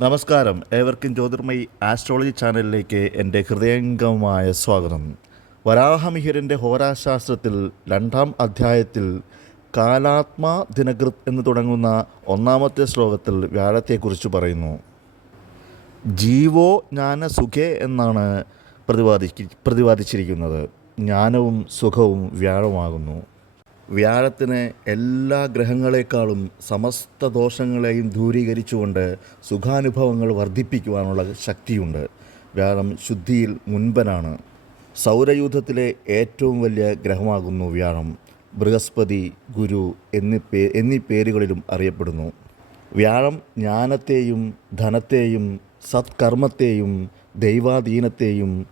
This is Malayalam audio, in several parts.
നമസ്കാരം. ഏവർക്കും ജ്യോതിർമയി ആസ്ട്രോളജി ചാനലിലേക്ക് എന്റെ ഹൃദയംഗമായ സ്വാഗതം. വരാഹമിഹിരന്റെ ഹോരാശാസ്ത്രത്തിൽ രണ്ടാം അധ്യായത്തിൽ കാലാത്മാ ദിനകൃത് എന്ന് തുടങ്ങുന്ന ഒന്നാമത്തെ ശ്ലോകത്തിൽ വ്യാഴത്തെക്കുറിച്ച് പറയുന്നു. ജീവോ ജ്ഞാന സുഖേ എന്നാണ് പ്രതിപാദിക്ക് പ്രതിപാദിച്ചിരിക്കുന്നത്. ജ്ഞാനവും സുഖവും വ്യാഴമാകുന്നു. വ്യാഴത്തിന് എല്ലാ ഗ്രഹങ്ങളെക്കാളും സമസ്ത ദോഷങ്ങളെയും ദൂരീകരിച്ചുകൊണ്ട് സുഖാനുഭവങ്ങൾ വർദ്ധിപ്പിക്കുവാനുള്ള ശക്തിയുണ്ട്. വ്യാഴം ശുദ്ധിയിൽ മുൻപനാണ്. സൗരയൂഥത്തിലെ ഏറ്റവും വലിയ ഗ്രഹമാകുന്നു വ്യാഴം. ബൃഹസ്പതി ഗുരു എന്നീ പേ എന്നീ പേരുകളിലും അറിയപ്പെടുന്നു. വ്യാഴം ജ്ഞാനത്തെയും ധനത്തെയും സത്കർമ്മത്തെയും ദൈവാധീനത്തെയും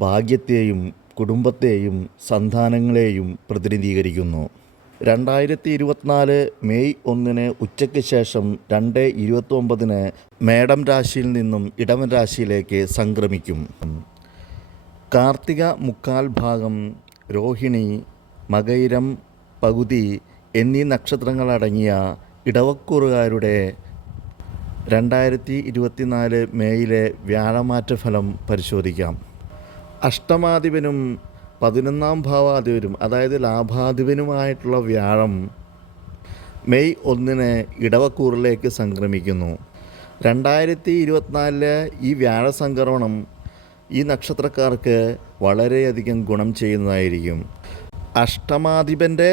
ഭാഗ്യത്തെയും കുടുംബത്തെയും സന്താനങ്ങളെയും പ്രതിനിധീകരിക്കുന്നു. രണ്ടായിരത്തി ഇരുപത്തിനാല് മെയ് ഒന്നിന് ഉച്ചയ്ക്ക് ശേഷം രണ്ട് ഇരുപത്തൊമ്പതിന് മേടം രാശിയിൽ നിന്നും ഇടവൻ രാശിയിലേക്ക് സംക്രമിക്കും. കാർത്തിക മുക്കാൽ ഭാഗം രോഹിണി മകൈരം പകുതി എന്നീ നക്ഷത്രങ്ങളടങ്ങിയ ഇടവക്കൂറുകാരുടെ രണ്ടായിരത്തി ഇരുപത്തിനാല് മേയിലെ വ്യാഴമാറ്റ ഫലം പരിശോധിക്കാം. അഷ്ടമാധിപനും പതിനൊന്നാം ഭാവാധിപനും അതായത് ലാഭാധിപനുമായിട്ടുള്ള വ്യാഴം മെയ് ഒന്നിന് ഇടവക്കൂറിലേക്ക് സംക്രമിക്കുന്നു. രണ്ടായിരത്തി ഇരുപത്തിനാലിൽ ഈ വ്യാഴസംക്രമണം ഈ നക്ഷത്രക്കാർക്ക് വളരെയധികം ഗുണം ചെയ്യുന്നതായിരിക്കും. അഷ്ടമാധിപന്റെ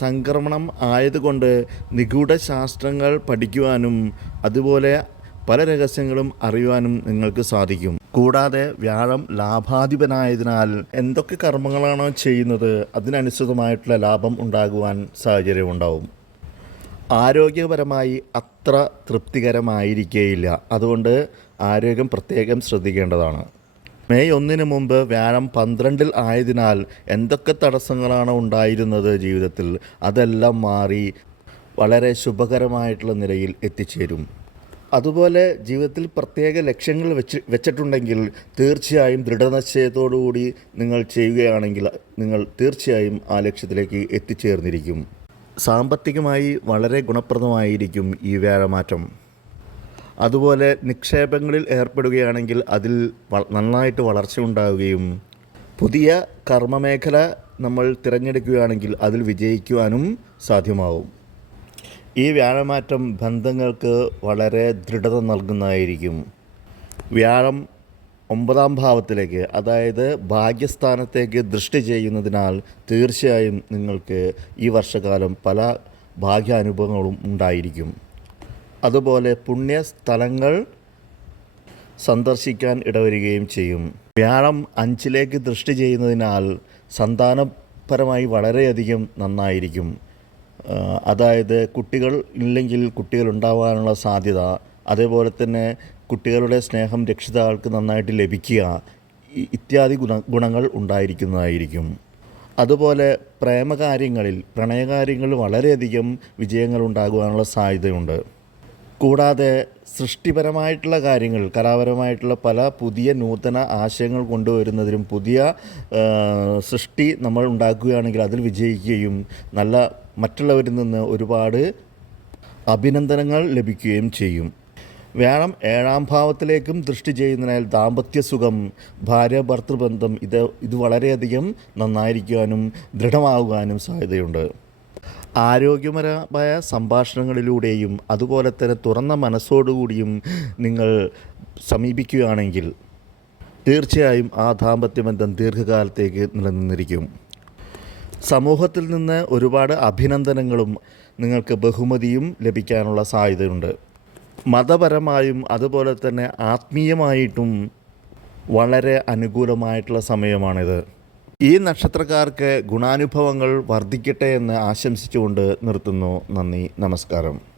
സംക്രമണം ആയതുകൊണ്ട് നിഗൂഢ ശാസ്ത്രങ്ങൾ പഠിക്കുവാനും അതുപോലെ പല രഹസ്യങ്ങളും അറിയുവാനും നിങ്ങൾക്ക് സാധിക്കും. കൂടാതെ വ്യാഴം ലാഭാധിപനായതിനാൽ എന്തൊക്കെ കർമ്മങ്ങളാണോ ചെയ്യുന്നത് അതിനനുസൃതമായിട്ടുള്ള ലാഭം ഉണ്ടാകുവാൻ സാഹചര്യമുണ്ടാവും. ആരോഗ്യപരമായി അത്ര തൃപ്തികരമായിരിക്കേയില്ല. അതുകൊണ്ട് ആരോഗ്യം പ്രത്യേകം ശ്രദ്ധിക്കേണ്ടതാണ്. മെയ് ഒന്നിന് മുമ്പ് വ്യാഴം പന്ത്രണ്ടിൽ ആയതിനാൽ എന്തൊക്കെ തടസ്സങ്ങളാണ് ഉണ്ടായിരുന്നത് ജീവിതത്തിൽ? അതെല്ലാം മാറി വളരെ ശുഭകരമായിട്ടുള്ള നിലയിൽ എത്തിച്ചേരും. അതുപോലെ ജീവിതത്തിൽ പ്രത്യേക ലക്ഷ്യങ്ങൾ വെച്ച് വെച്ചിട്ടുണ്ടെങ്കിൽ തീർച്ചയായും ദൃഢനിശ്ചയത്തോടുകൂടി നിങ്ങൾ ചെയ്യുകയാണെങ്കിൽ നിങ്ങൾ തീർച്ചയായും ആ ലക്ഷ്യത്തിലേക്ക് എത്തിച്ചേർന്നിരിക്കും. സാമ്പത്തികമായി വളരെ ഗുണപ്രദമായിരിക്കും ഈ വ്യാഴമാറ്റം. അതുപോലെ നിക്ഷേപങ്ങളിൽ ഏർപ്പെടുകയാണെങ്കിൽ അതിൽ നന്നായിട്ട് വളർച്ച ഉണ്ടാവുകയും പുതിയ കർമ്മമേഖല നമ്മൾ തിരഞ്ഞെടുക്കുകയാണെങ്കിൽ അതിൽ വിജയിക്കുവാനും സാധ്യമാവും. ഈ വ്യാഴമാറ്റം ബന്ധങ്ങൾക്ക് വളരെ ദൃഢത നൽകുന്നതായിരിക്കും. വ്യാഴം ഒമ്പതാം ഭാവത്തിലേക്ക് അതായത് ഭാഗ്യസ്ഥാനത്തേക്ക് ദൃഷ്ടി ചെയ്യുന്നതിനാൽ തീർച്ചയായും നിങ്ങൾക്ക് ഈ വർഷകാലം പല ഭാഗ്യാനുഭവങ്ങളും ഉണ്ടായിരിക്കും. അതുപോലെ പുണ്യ സ്ഥലങ്ങൾ സന്ദർശിക്കാൻ ഇടവരികയും ചെയ്യും. വ്യാഴം അഞ്ചിലേക്ക് ദൃഷ്ടി ചെയ്യുന്നതിനാൽ സന്താനപരമായി വളരെയധികം നന്നായിരിക്കും. അതായത് കുട്ടികൾ ഇല്ലെങ്കിൽ കുട്ടികൾ ഉണ്ടാവാനുള്ള സാധ്യത അതേപോലെ തന്നെ കുട്ടികളുടെ സ്നേഹം രക്ഷിതാക്കൾക്ക് നന്നായിട്ട് ലഭിക്കുക ഇത്യാദി ഗുണ ഗുണങ്ങൾ ഉണ്ടായിരിക്കുന്നതായിരിക്കും. അതുപോലെ പ്രേമകാര്യങ്ങളിൽ പ്രണയകാര്യങ്ങളിൽ വളരെയധികം വിജയങ്ങൾ ഉണ്ടാകുവാനുള്ള സാധ്യതയുണ്ട്. കൂടാതെ സൃഷ്ടിപരമായിട്ടുള്ള കാര്യങ്ങൾ കലാപരമായിട്ടുള്ള പല പുതിയ നൂതന ആശയങ്ങൾ കൊണ്ടുവരുന്നതിനും പുതിയ സൃഷ്ടി നമ്മൾ ഉണ്ടാക്കുകയാണെങ്കിൽ അതിൽ വിജയിക്കുകയും നല്ല മറ്റുള്ളവരിൽ നിന്ന് ഒരുപാട് അഭിനന്ദനങ്ങൾ ലഭിക്കുകയും ചെയ്യും. വേണം ഏഴാം ഭാവത്തിലേക്കും ദൃഷ്ടി ചെയ്യുന്നതിനാൽ ദാമ്പത്യ സുഖം ഭാര്യ ഭർത്തൃബന്ധം ഇത് ഇത് വളരെയധികം നന്നായിരിക്കുവാനും ദൃഢമാകുവാനും സാധ്യതയുണ്ട്. ആരോഗ്യപരമായ സംഭാഷണങ്ങളിലൂടെയും അതുപോലെ തന്നെ തുറന്ന മനസ്സോടുകൂടിയും നിങ്ങൾ സമീപിക്കുകയാണെങ്കിൽ തീർച്ചയായും ആ ദാമ്പത്യ ബന്ധം ദീർഘകാലത്തേക്ക് നിലനിന്നിരിക്കും. സമൂഹത്തിൽ നിന്ന് ഒരുപാട് അഭിനന്ദനങ്ങളും നിങ്ങൾക്ക് ബഹുമതിയും ലഭിക്കാനുള്ള സാധ്യതയുണ്ട്. മതപരമായും അതുപോലെ തന്നെ ആത്മീയമായിട്ടും വളരെ അനുകൂലമായിട്ടുള്ള സമയമാണിത്. ഈ നക്ഷത്രക്കാർക്ക് ഗുണാനുഭവങ്ങൾ വർദ്ധിക്കട്ടെ എന്ന് ആശംസിച്ചുകൊണ്ട് നിർത്തുന്നു. നന്ദി. നമസ്കാരം.